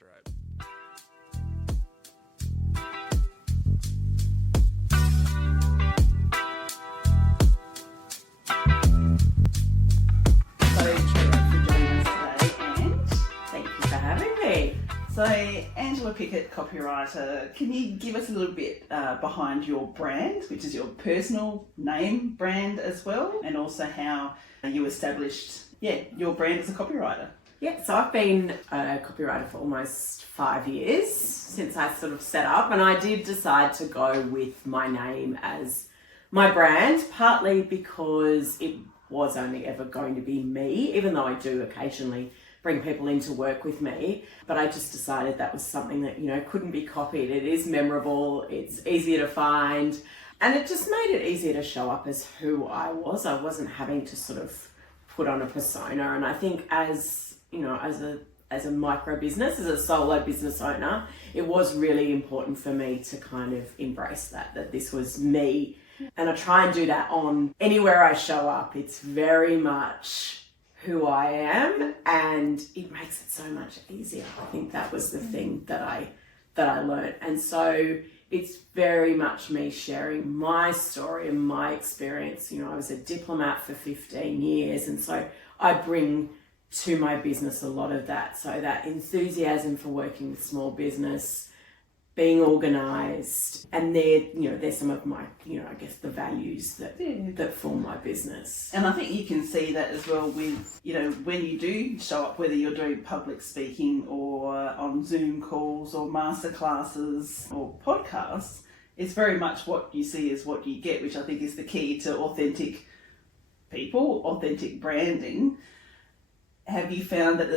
demonstrate. So, Angela Pickett, copywriter, can you give us a little bit behind your brand, which is your personal name brand as well, and also how you established your brand as a copywriter? Yeah, so I've been a copywriter for almost 5 years since I sort of set up, and I did decide to go with my name as my brand, partly because it was only ever going to be me, even though I do occasionally bring people in to work with me. But I just decided that was something that, couldn't be copied. It is memorable, it's easier to find, and it just made it easier to show up as who I was. I wasn't having to sort of put on a persona. And I think as a micro business, as a solo business owner, it was really important for me to kind of embrace that this was me. And I try and do that on anywhere I show up. It's very much who I am, and it makes it so much easier. I think that was the thing that I learned. And so it's very much me sharing my story and my experience. I was a diplomat for 15 years, and so I bring to my business a lot of that. So that enthusiasm for working with small business, being organised, and they're some of my, I guess the values that form my business. And I think you can see that as well with, when you do show up, whether you're doing public speaking or on Zoom calls or masterclasses or podcasts, it's very much what you see is what you get, which I think is the key to authentic people, authentic branding. Have you found that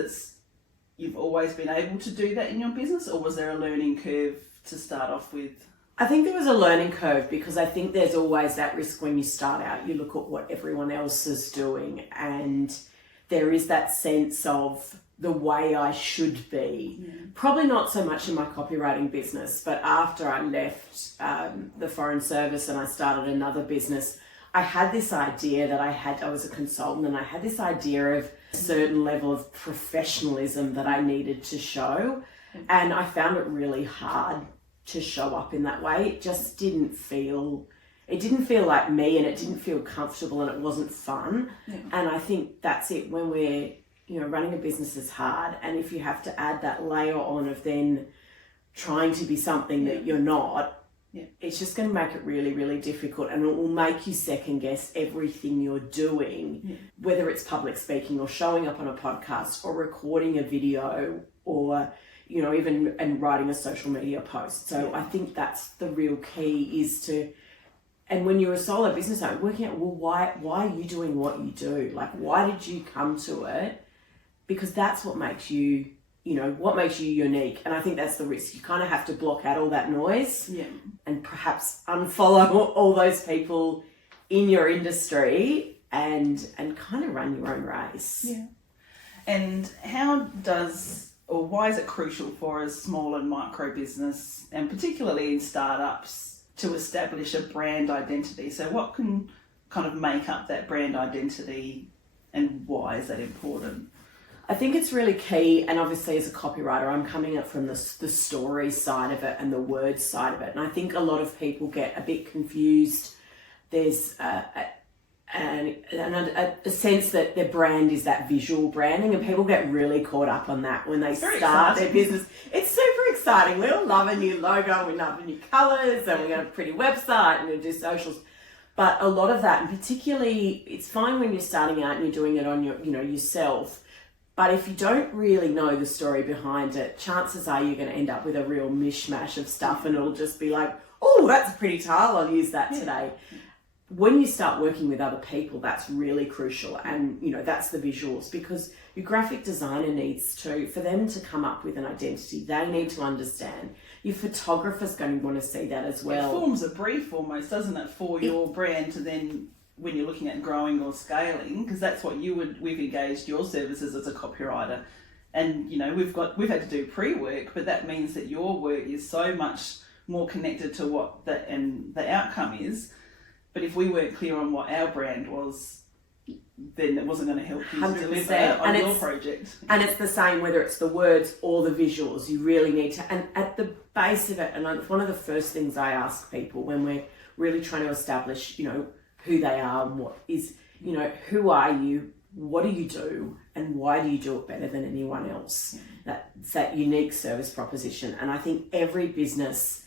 you've always been able to do that in your business, or was there a learning curve to start off with? I think there was a learning curve, because I think there's always that risk when you start out. You look at what everyone else is doing, and there is that sense of the way I should be. Yeah. Probably not so much in my copywriting business, but after I left the Foreign Service and I started another business, I had this idea that I was a consultant, and I had this idea of a certain level of professionalism that I needed to show. And I found it really hard to show up in that way. It just didn't feel like me, and it didn't feel comfortable, and it wasn't fun. Yeah. And I think that's it. When we're, running a business is hard. And if you have to add that layer on of then trying to be something that you're not, it's just going to make it really, really difficult, and it will make you second guess everything you're doing, whether it's public speaking or showing up on a podcast or recording a video or, even and writing a social media post. So I think that's the real key and when you're a solo business owner, working out, well, why are you doing what you do? Like, why did you come to it? Because that's what makes you unique. And I think that's the risk. You kind of have to block out all that noise and perhaps unfollow all those people in your industry and kind of run your own race. Yeah. And why is it crucial for a small and micro business, and particularly in startups, to establish a brand identity? So what can kind of make up that brand identity, and why is that important? I think it's really key, and obviously as a copywriter, I'm coming up from the story side of it and the words side of it. And I think a lot of people get a bit confused. There's a sense that their brand is that visual branding, and people get really caught up on that when they start their business. It's super exciting. We all love a new logo, we love new colours, and we got a pretty website, and we do socials. But a lot of that, and particularly, it's fine when you're starting out and you're doing it on your, yourself. But if you don't really know the story behind it, chances are you're going to end up with a real mishmash of stuff, and it'll just be like, oh, that's a pretty tile, I'll use that today. When you start working with other people, that's really crucial. And, that's the visuals, because your graphic designer needs to, for them to come up with an identity, they need to understand. Your photographer's going to want to see that as well. It forms a brief almost, doesn't it, for your brand to then, when you're looking at growing or scaling, because that's what we've engaged your services as a copywriter. And, we've had to do pre-work, but that means that your work is so much more connected to what the outcome is. But if we weren't clear on what our brand was, then it wasn't going to help you 100%. deliver on your project. And it's the same whether it's the words or the visuals. You really need to, and at the base of it, and it's one of the first things I ask people when we're really trying to establish, who they are and what is, who are you, what do you do, and why do you do it better than anyone else? That's that unique service proposition. And I think every business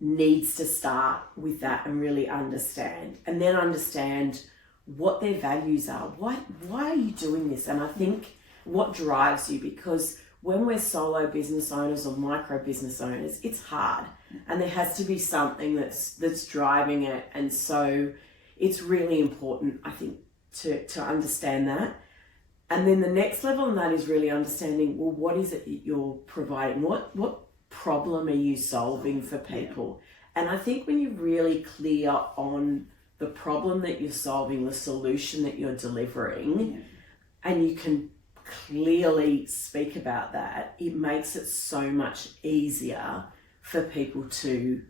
needs to start with that and really understand, and then understand what their values are. Why are you doing this? And I think what drives you, because when we're solo business owners or micro business owners, it's hard, and there has to be something that's driving it. And so it's really important, I think, to understand that. And then the next level on that is really understanding, well, what is it that you're providing? What problem are you solving for people? And I think when you're really clear on the problem that you're solving, the solution that you're delivering, and you can clearly speak about that, it makes it so much easier for people to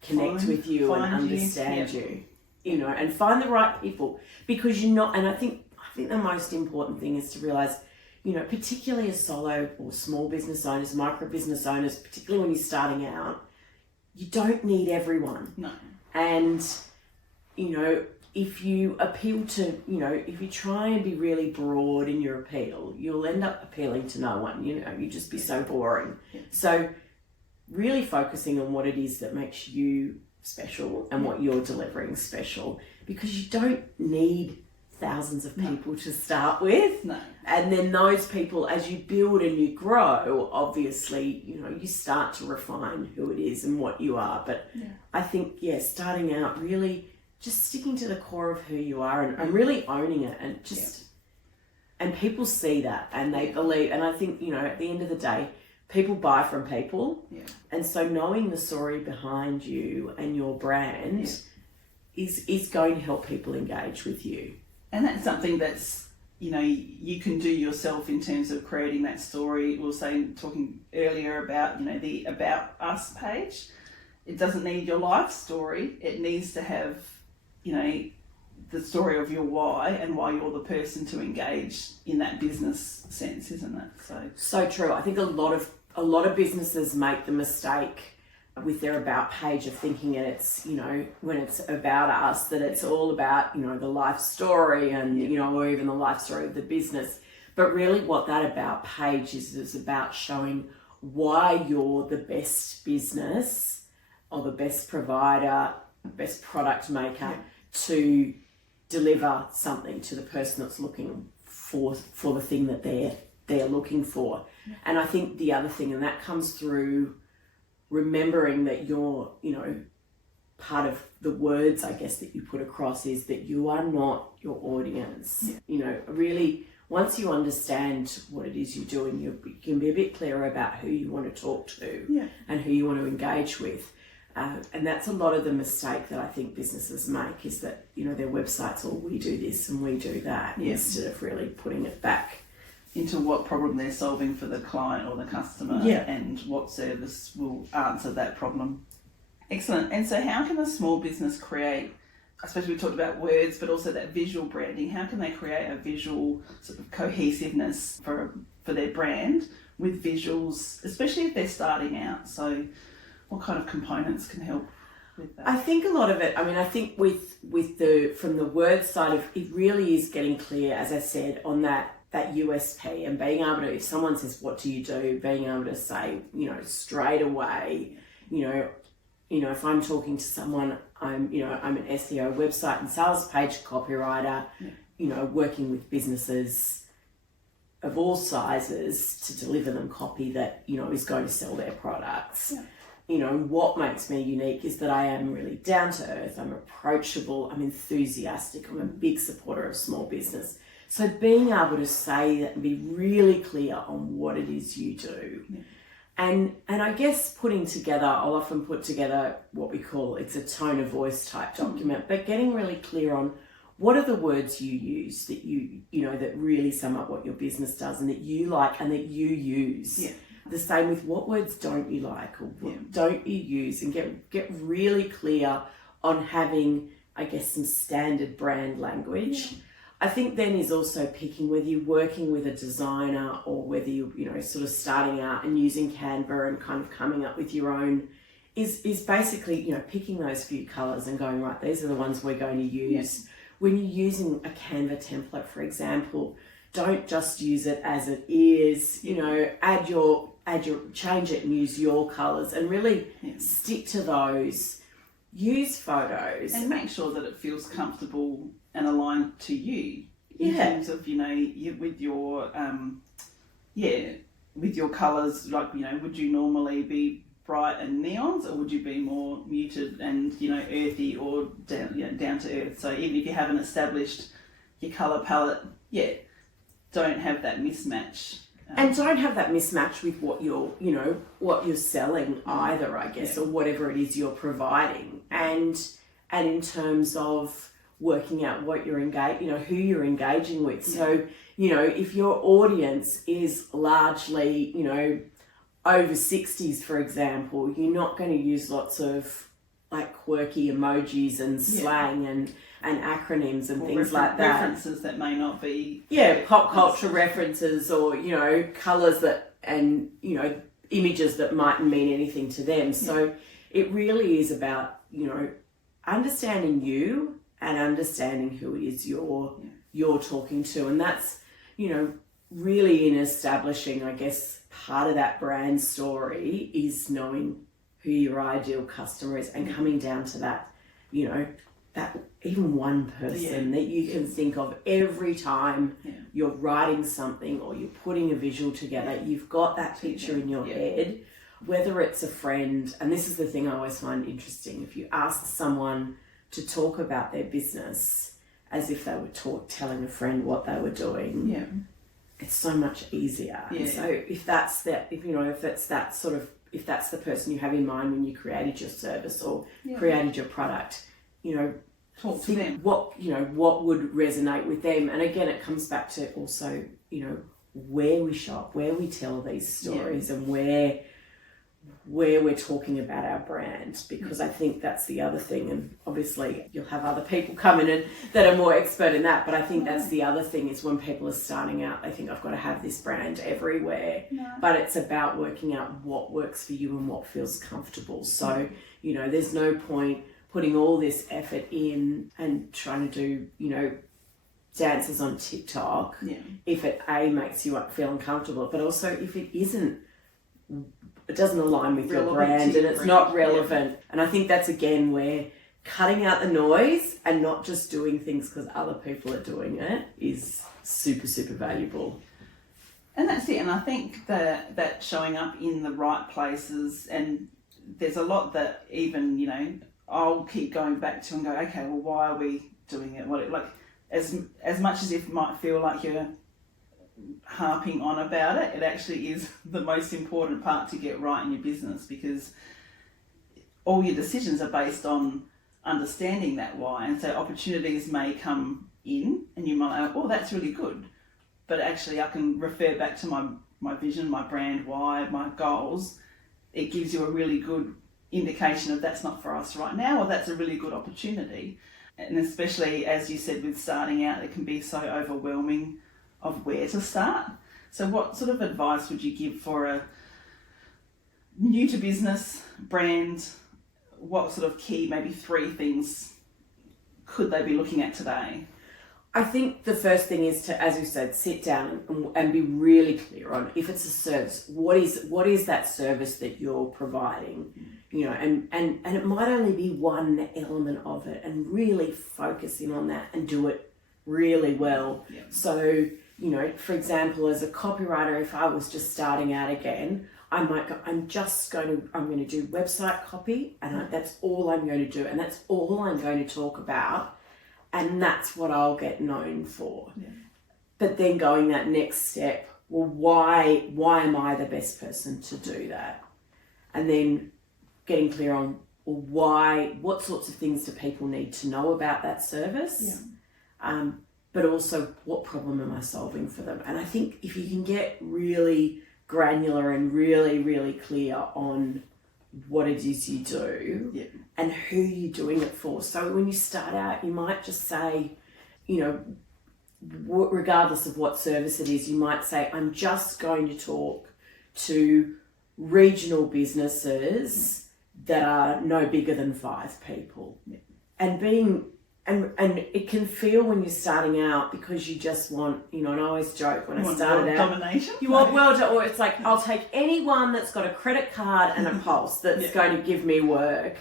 connect with you and understand you, and find the right people. Because you're not, and I think the most important thing is to realize, particularly as solo or small business owners, micro business owners, particularly when you're starting out, you don't need everyone. No. And if you appeal to, if you try and be really broad in your appeal, you'll end up appealing to no one. You just be so boring. So really focusing on what it is that makes you special and what you're delivering special, because you don't need thousands of people to start with. No. And then those people, as you build and you grow, obviously, you start to refine who it is and what you are. But I think, starting out, really just sticking to the core of who you are and really owning it, and just, and people see that and they believe. And I think, at the end of the day, people buy from people. Yeah. And so knowing the story behind you and your brand is going to help people engage with you. And that's something that's, you can do yourself in terms of creating that story. We were talking earlier about, the About Us page. It doesn't need your life story. It needs to have, the story of your why and why you're the person to engage in that business sense, isn't it? So true. I think a lot of businesses make the mistake with their about page of thinking it's, when it's about us, that it's all about, the life story and, or even the life story of the business. But really what that about page is about showing why you're the best business or the best provider, best product maker to deliver something to the person that's looking for the thing that they're looking for. And I think the other thing, and that comes through remembering that you're, part of the words, I guess, that you put across is that you are not your audience. Really, once you understand what it is you're doing, you can be a bit clearer about who you want to talk to and who you want to engage with. And that's a lot of the mistake that I think businesses make, is that, their websites, we do this and we do that, instead of really putting it back into what problem they're solving for the client or the customer, and what service will answer that problem. Excellent. And so how can a small business create, I suppose we talked about words, but also that visual branding, how can they create a visual sort of cohesiveness for their brand with visuals, especially if they're starting out? So what kind of components can help with that? I think a lot of it, I think from the word side of it, really is getting clear, as I said, on that USP, and being able to, if someone says, what do you do, being able to say, straight away, if I'm talking to someone, I'm an SEO, website and sales page copywriter, working with businesses of all sizes to deliver them copy that, is going to sell their products. What makes me unique is that I am really down to earth, I'm approachable, I'm enthusiastic, I'm a big supporter of small business. So being able to say that and be really clear on what it is you do. And I guess I'll often put together what we call, it's a tone of voice type document, but getting really clear on what are the words you use that that really sum up what your business does and that you like and that you use. The same with what words don't you like or what don't you use, and get really clear on having, I guess, some standard brand language. I think then is also picking whether you're working with a designer or whether you know, sort of starting out and using Canva and kind of coming up with your own, is basically, you know, picking those few colours and going, right, these are the ones we're going to use. When you're using a Canva template, for example, don't just use it as it is, you know, change it and use your colours and really stick to those. Use photos. And make sure that it feels comfortable and aligned to you in terms of, you know, with your colours, like, you know, would you normally be bright and neons, or would you be more muted and, you know, earthy or down to earth? So even if you haven't established your colour palette yet, don't have that mismatch. And don't have that mismatch with what you're selling either, I guess, or whatever it is you're providing. And in terms of working out what you're who you're engaging with. So, you know, if your audience is largely, you know, over 60s, for example, you're not going to use lots of like quirky emojis and slang and acronyms and things like that. References that may not be... pop culture references, or, you know, colours that, and, you know, images that mightn't mean anything to them. So it really is about, you know, understanding you and understanding who it is you're talking to. And that's, you know, really in establishing, I guess, part of that brand story is knowing who your ideal customer is and coming down to that, you know, that even one person that you can think of every time you're writing something or you're putting a visual together, you've got that picture in your head, whether it's a friend. And this is the thing I always find interesting. If you ask someone to talk about their business as if they were telling a friend what they were doing, it's so much easier. And so if that's the person you have in mind when you created your service or created your product, you know, talk to them. What would resonate with them. And again, it comes back to also, you know, where we shop, where we tell these stories, and where we're talking about our brand, because I think that's the other thing. And obviously you'll have other people come in and that are more expert in that, but I think that's the other thing, is when people are starting out, they think I've got to have this brand everywhere, but it's about working out what works for you and what feels comfortable. So, you know, there's no point putting all this effort in and trying to do, you know, dances on TikTok if it makes you feel uncomfortable, but also if it doesn't align with your brand and it's not relevant. And I think that's again where cutting out the noise and not just doing things because other people are doing it is super, super valuable. And that's it. And I think that showing up in the right places, and there's a lot that even, you know, I'll keep going back to and go, okay, well, why are we doing it? As much as it might feel like you're harping on about it, it actually is the most important part to get right in your business, because all your decisions are based on understanding that why. And so opportunities may come in and you might go, oh, that's really good, but actually I can refer back to my vision, my brand, why, my goals. It gives you a really good indication of that's not for us right now, or that's a really good opportunity. And especially, as you said, with starting out, it can be so overwhelming of where to start. So what sort of advice would you give for a new to business brand? What sort of key, maybe 3 things could they be looking at today? I think the first thing is to, as you said, sit down and be really clear on, if it's a service, what is that service that you're providing, you know, and it might only be one element of it, and really focus in on that and do it really well. Yeah. So, you know, for example, as a copywriter, if I was just starting out again, I might go, I'm going to do website copy, and that's all I'm going to do, and that's all I'm going to talk about. And that's what I'll get known for. Yeah. But then going that next step, well, why am I the best person to do that? And then getting clear on, well, what sorts of things do people need to know about that service? Yeah. But also, what problem am I solving for them? And I think if you can get really granular and really, really clear on what it is you do and who you're doing it for. So when you start out, you might just say, you know, regardless of what service it is, you might say, I'm just going to talk to regional businesses that are no bigger than 5 people. And and it can feel when you're starting out, because you just want, and I always joke when I started out, domination. You want or it's like, I'll take anyone that's got a credit card and a pulse that's going to give me work.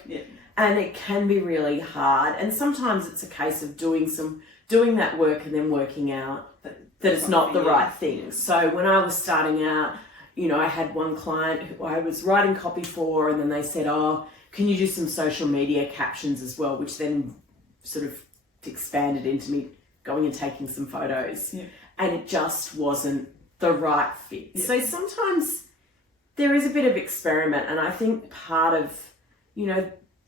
And it can be really hard. And sometimes it's a case of doing that work and then working out that it's not the right thing. So when I was starting out, I had one client who I was writing copy for, and then they said, oh, can you do some social media captions as well, which then sort of expanded into me going and taking some photos. And it just wasn't the right fit. So sometimes there is a bit of experiment, and I think part of,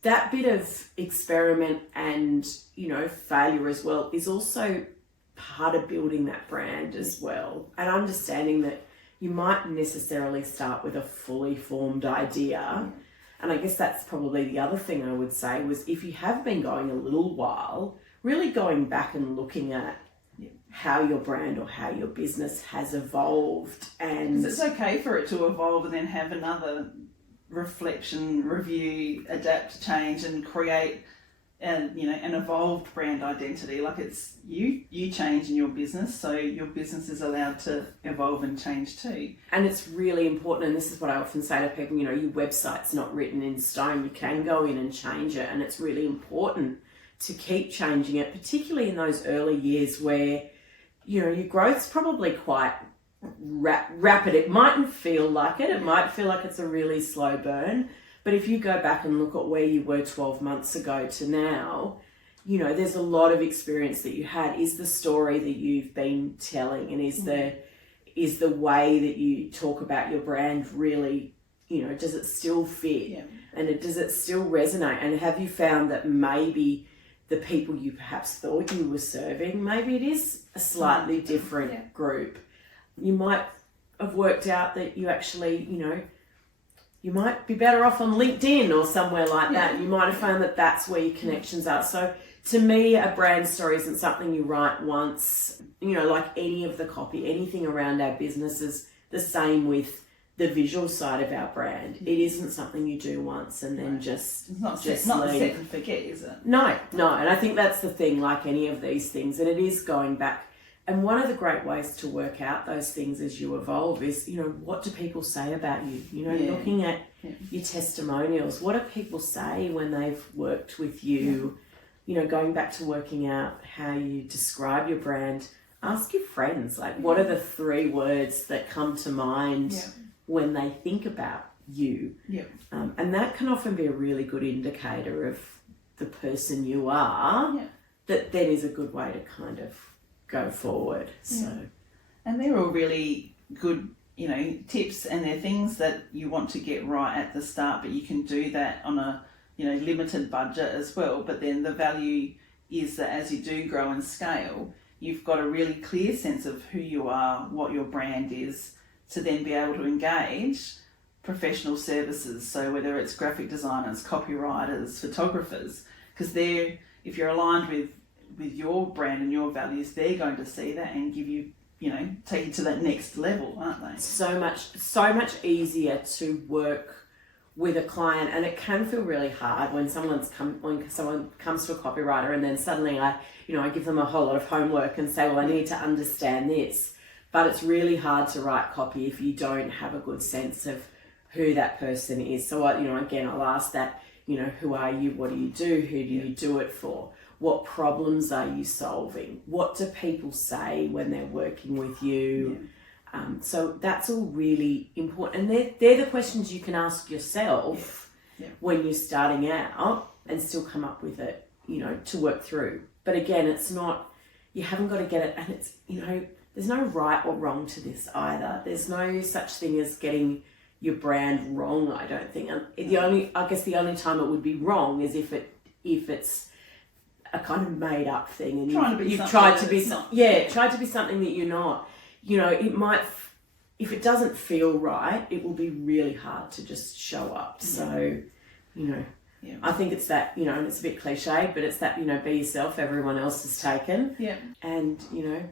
that bit of experiment and, failure as well is also part of building that brand as well, and understanding that you might necessarily start with a fully formed idea. And I guess that's probably the other thing I would say was, if you have been going a little while, really going back and looking at how your brand or how your business has evolved. And it's okay for it to evolve and then have another reflection, review, adapt, change, and create an evolved brand identity. Like, it's you change in your business, so your business is allowed to evolve and change too. And it's really important, and this is what I often say to people, your website's not written in stone. You can go in and change it, and it's really important to keep changing it, particularly in those early years where your growth's probably quite rapid. It mightn't feel like it. It might feel like it's a really slow burn. But if you go back and look at where you were 12 months ago to now, there's a lot of experience that you had. Is the story that you've been telling, and is the way that you talk about your brand really, does it still fit? And does it still resonate? And have you found that maybe the people you perhaps thought you were serving, maybe it is a slightly different group? You might have worked out that you actually, you might be better off on LinkedIn or somewhere like that. You might have found that that's where your connections are. So to me, a brand story isn't something you write once, like any of the copy, anything around our business is the same with the visual side of our brand. It isn't something you do once and then just it's not set and forget, is it? No. And I think that's the thing, like any of these things, and it is going back. And one of the great ways to work out those things as you evolve is, what do people say about you? Looking at your testimonials. What do people say when they've worked with you? Going back to working out how you describe your brand. Ask your friends, like, what are the 3 words that come to mind when they think about you? And that can often be a really good indicator of the person you are. That then is a good way to kind of go forward. And they're all really good, tips, and they're things that you want to get right at the start, but you can do that on a, limited budget as well. But then the value is that as you do grow and scale, you've got a really clear sense of who you are, what your brand is, to then be able to engage professional services. So whether it's graphic designers, copywriters, photographers, because if you're aligned with your brand and your values, they're going to see that and give you, take you to that next level, aren't they? So much easier to work with a client, and it can feel really hard when someone comes to a copywriter and then suddenly I give them a whole lot of homework and say, well, I need to understand this. But it's really hard to write copy if you don't have a good sense of who that person is. So again, I'll ask that, who are you? What do you do? Who do you do it for? What problems are you solving? What do people say when they're working with you? So that's all really important. And they're the questions you can ask yourself when you're starting out and still come up with it, to work through. But again, it's not, you haven't got to get it, and it's, there's no right or wrong to this either. There's no such thing as getting your brand wrong, I don't think. The only time it would be wrong is if it's a kind of made up thing, and you've tried to be something that you're not. It might, if it doesn't feel right, it will be really hard to just show up. So, Yeah. I think it's that, you know, and it's a bit cliched, but it's that, you know, be yourself, everyone else is taken. Yeah. And, you know,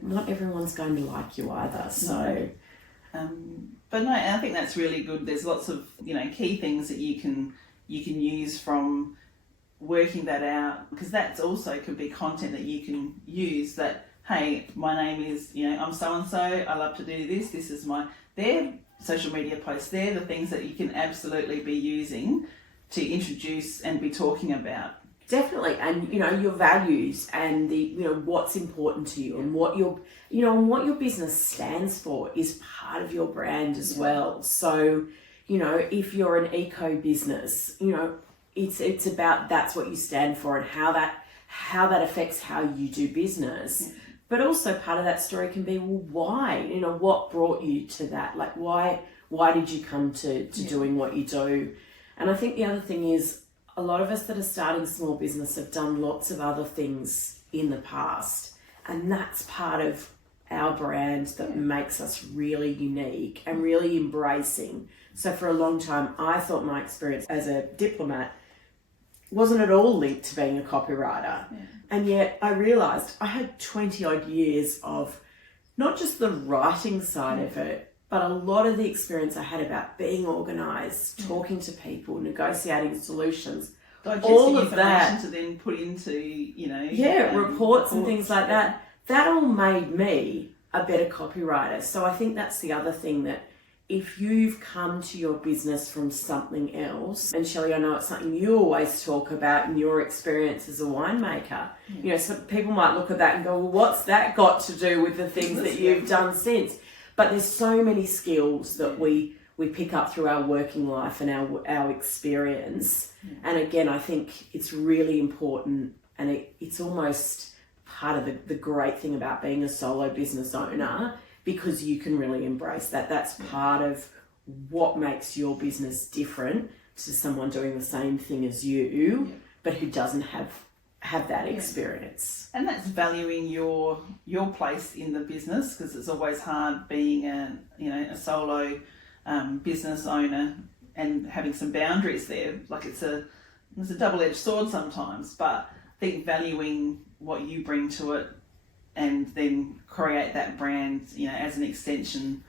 not everyone's going to like you either. So. But no, I think that's really good. There's lots of, you know, key things that you can use from working that out, because that's also could be content that you can use that, hey, my name is, you know, I'm so-and-so, I love to do this is their social media posts. They're the things that you can absolutely be using to introduce and be talking about. Definitely. And, you know, your values and the, you know, what's important to you and what your, you know, and what your business stands for is part of your brand as well. So, you know, if you're an eco business, you know, it's about that's what you stand for and how that affects how you do business. Yeah. But also part of that story can be, well, why? You know, what brought you to that? Like, why did you come to doing what you do? And I think the other thing is, a lot of us that are starting small business have done lots of other things in the past. And that's part of our brand that makes us really unique and really embracing. So for a long time, I thought my experience as a diplomat wasn't at all linked to being a copywriter. Yeah. And yet I realised I had 20 odd years of not just the writing side of it, but a lot of the experience I had about being organised, talking to people, negotiating solutions, all of that to then put into, you know, reports and things like that. That all made me a better copywriter. So I think that's the other thing, that if you've come to your business from something else, and Shelley, I know it's something you always talk about in your experience as a winemaker. Yeah. You know, some people might look at that and go, well, what's that got to do with the things that you've done since? But there's so many skills that we pick up through our working life and our experience. Yeah. And again, I think it's really important, and it's almost part of the great thing about being a solo business owner, because you can really embrace that. That's part of what makes your business different to someone doing the same thing as you, but who doesn't have that experience. And that's valuing your place in the business, because it's always hard being a solo business owner and having some boundaries there. Like it's a double-edged sword sometimes, but I think valuing what you bring to it and then create that brand, you know, as an extension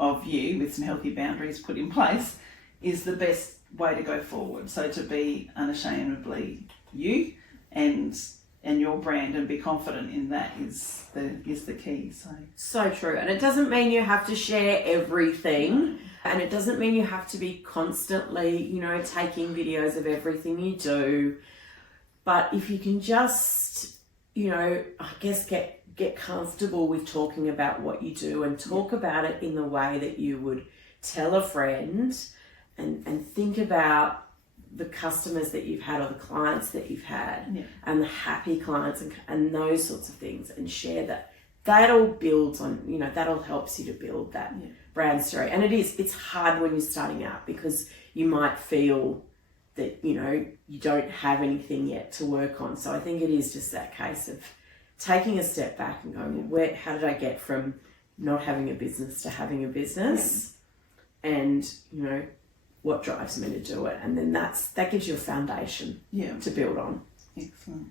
of you with some healthy boundaries put in place is the best way to go forward. So to be unashamedly you and your brand and be confident in that is the key. So true. And it doesn't mean you have to share everything, and it doesn't mean you have to be constantly, you know, taking videos of everything you do. But if you can just, you know, I guess get comfortable with talking about what you do and talk about it in the way that you would tell a friend, and think about the customers that you've had or the clients that you've had and the happy clients and those sorts of things, and share that all builds on, you know, that all helps you to build that brand story. And it's hard when you're starting out, because you might feel that, you know, you don't have anything yet to work on. So I think it is just that case of taking a step back and going, well, how did I get from not having a business to having a business? And, you know, what drives me to do it? And then that gives you a foundation to build on. Excellent.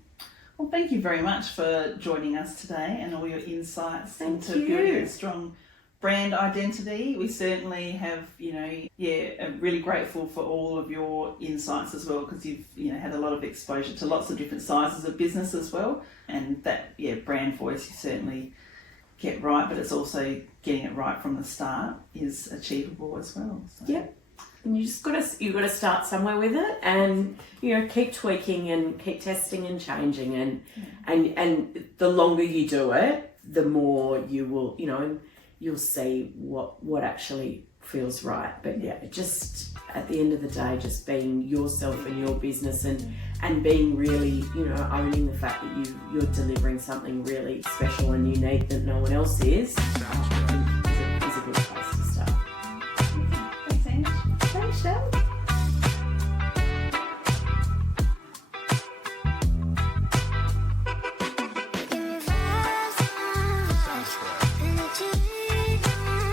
Well, thank you very much for joining us today and all your insights into building a strong brand identity. We certainly have, you know, I'm really grateful for all of your insights as well, because you've, you know, had a lot of exposure to lots of different sizes of business as well. And that, brand voice you certainly get right, but it's also getting it right from the start is achievable as well. So. Yeah. And you've got to start somewhere with it, and, you know, keep tweaking and keep testing and changing, and the longer you do it, the more you will, you know, and you'll see what actually feels right. But just at the end of the day, just being yourself and your business, and being really, you know, owning the fact that you're delivering something really special and unique that no one else is a good place.